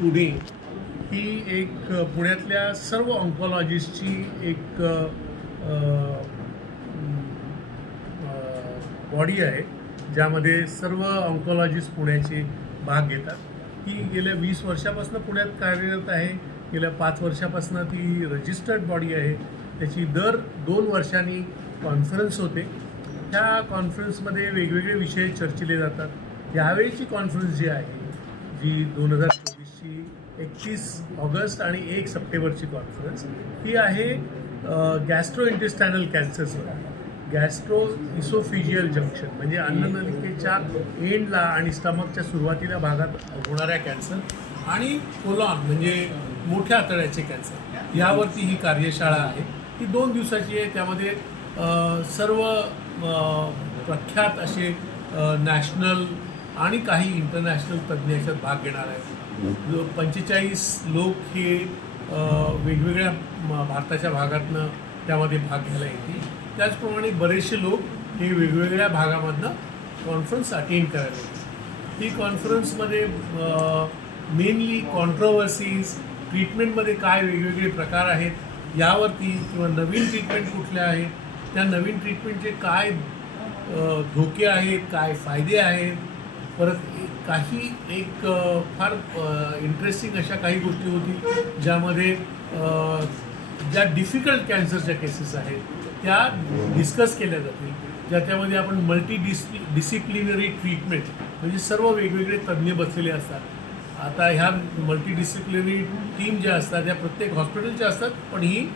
पुणे ही एक पुण्यातल्या सर्व ऑन्कॉलॉजिस्टची एक बॉडी आहे ज्यामध्ये सर्व ऑन्कॉलॉजिस्ट पुण्याचे भाग घेतात. ही गेल्या वीस वर्षापासून पुण्यात कार्यरत आहे. गेल्या पाच वर्षापासून ती रजिस्टर्ड बॉडी आहे. त्याची दर दोन वर्षांनी कॉन्फरन्स होते. त्या कॉन्फरन्समध्ये वेगवेगळे विषय चर्चिले जातात. यावेळीची कॉन्फरन्स जी आहे जी दोन हजार एकवीस एकतीस ऑगस्ट आणि एक सप्टेंबरची कॉन्फरन्स ही आहे गॅस्ट्रो इंटेस्टायनल कॅन्सर्सवर गॅस्ट्रो इसोफिजियल जंक्शन म्हणजे अन्ननलिकेच्या एंडला आणि स्टमकच्या सुरुवातीला भागात होणाऱ्या कॅन्सर आणि कोलॉन म्हणजे मोठ्या आतड्याचे कॅन्सर यावरती ही कार्यशाळा आहे. ही दोन दिवसाची आहे. त्यामध्ये सर्व प्रख्यात असे नॅशनल आणि काही इंटरनॅशनल तज्ज्ञ याच्यात भाग घेणार आहेत. पंचेचाळीस लोक हे वेगवेगळ्या म- भारताच्या भागातनं त्यामध्ये भाग घ्यायला येतील. त्याचप्रमाणे बरेचसे लोक हे वेगवेगळ्या भागामधनं कॉन्फरन्स अटेंड करायला येतील. ही कॉन्फरन्समध्ये मेनली कॉन्ट्रोवर्सीज ट्रीटमेंटमध्ये काय वेगवेगळे प्रकार आहेत यावरती किंवा नवीन ट्रीटमेंट कुठल्या आहेत त्या नवीन ट्रीटमेंटचे काय धोके आहेत काय फायदे आहेत परत काही एक फार इंटरेस्टिंग अशा काही गोष्टी होती ज्यामध्ये ज्या डिफिकल्ट कॅन्सरच्या केसेस आहेत त्या डिस्कस केल्या जातील. ज्याच्यामध्ये आपण मल्टी डिस डिसिप्लिनरी ट्रीटमेंट म्हणजे सर्व वेगवेगळे तज्ज्ञ बसलेले असतात. आता ह्या मल्टी डिसिप्लिनरी टीम ज्या असतात त्या प्रत्येक हॉस्पिटलच्या असतात पण ही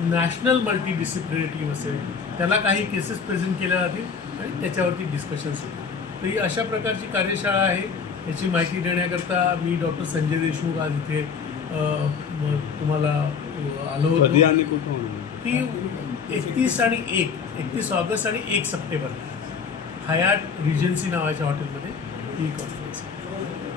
नॅशनल मल्टी डिसिप्लिनरी टीम असेल. त्याला काही केसेस प्रेझेंट केल्या जातील आणि त्याच्यावरती डिस्कशन्स होतील. तर ही अशा प्रकारची कार्यशाळा आहे. याची माहिती देण्याकरता मी डॉक्टर संजय देशमुख आज इथे तुम्हाला आलो होतो. ती एकतीस आणि एक एकतीस ऑगस्ट आणि एक सप्टेंबर. हयात रिजन्सी नावाच्या हॉटेलमध्ये ही कॉन्फरन्स आहे.